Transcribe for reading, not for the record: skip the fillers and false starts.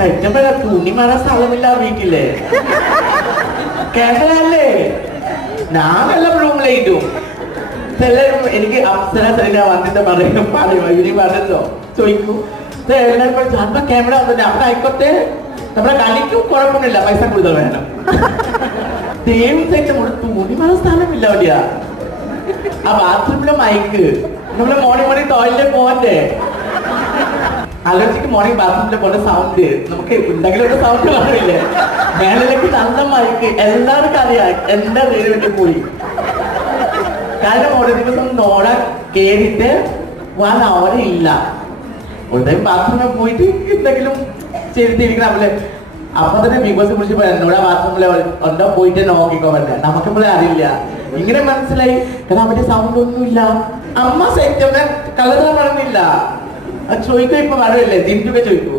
സെറ്റപ്പല്ല തുണി മാറാൻ സ്ഥലമില്ല വീട്ടില് കേട്ടല്ലേ ഞാൻ വല്ല റൂമിലേറ്റും ചിലരും എനിക്ക് അപ്സര ശരിയാ വന്നിട്ട് പറയും ഇവര് പറഞ്ഞോ ചോദിക്കൂ ചിലപ്പോ ക്യാമറ വന്നിട്ട് അവിടെ ആയിക്കോട്ടെ നമ്മുടെ കളിക്കും കുഴപ്പമൊന്നുമില്ല പൈസ കൂടുതൽ വേണം ദൈവം സെറ്റ് തുണി മാറാൻ സ്ഥലമില്ല അവിടെയാ ആ ബാത്റൂമിലെ മൈക്ക് നമ്മള് മോർണിംഗ് ടോയ്ലറ്റിൽ പോകണ്ടേ ആലോചിക്ക് മോർണിംഗ് ബാത്റൂമിൽ പോകേണ്ട സൗണ്ട് നമുക്ക് എന്തെങ്കിലും ഒരു സൗണ്ട് കാണില്ലേ മേളിലേക്ക് നല്ല മൈക്ക് എല്ലാവർക്കും അറിയാം എന്റെ വീട് വിട്ട് പോയി കാരണം ഓരോ ദിവസം നോടാൻ കേറിയിട്ട് 1 hour ഇല്ല ഒരു ടൈം ബാത്റൂമിൽ പോയിട്ട് എന്തെങ്കിലും ചെയ്തിരിക്കണം അവള് അപ്പൊ തന്നെ ബിഗ് ബോസ് കുറിച്ച് പറയാം എന്നോട് ബാത്റൂമിൽ ഉണ്ടോ പോയിട്ട് നോക്കിക്കോ പറ്റ നമുക്കിപ്പോഴേ അറിയില്ല ഇങ്ങനെ മനസ്സിലായി കാരണം അവിടെ സൗണ്ട് ഒന്നുമില്ല അമ്മ സെറ്റ് കള്ളത്തരം പറഞ്ഞില്ല ചോദിക്കോ ഇപ്പൊ പറയല്ലേ ജിംറ്റൊക്കെ ചോദിക്കൂ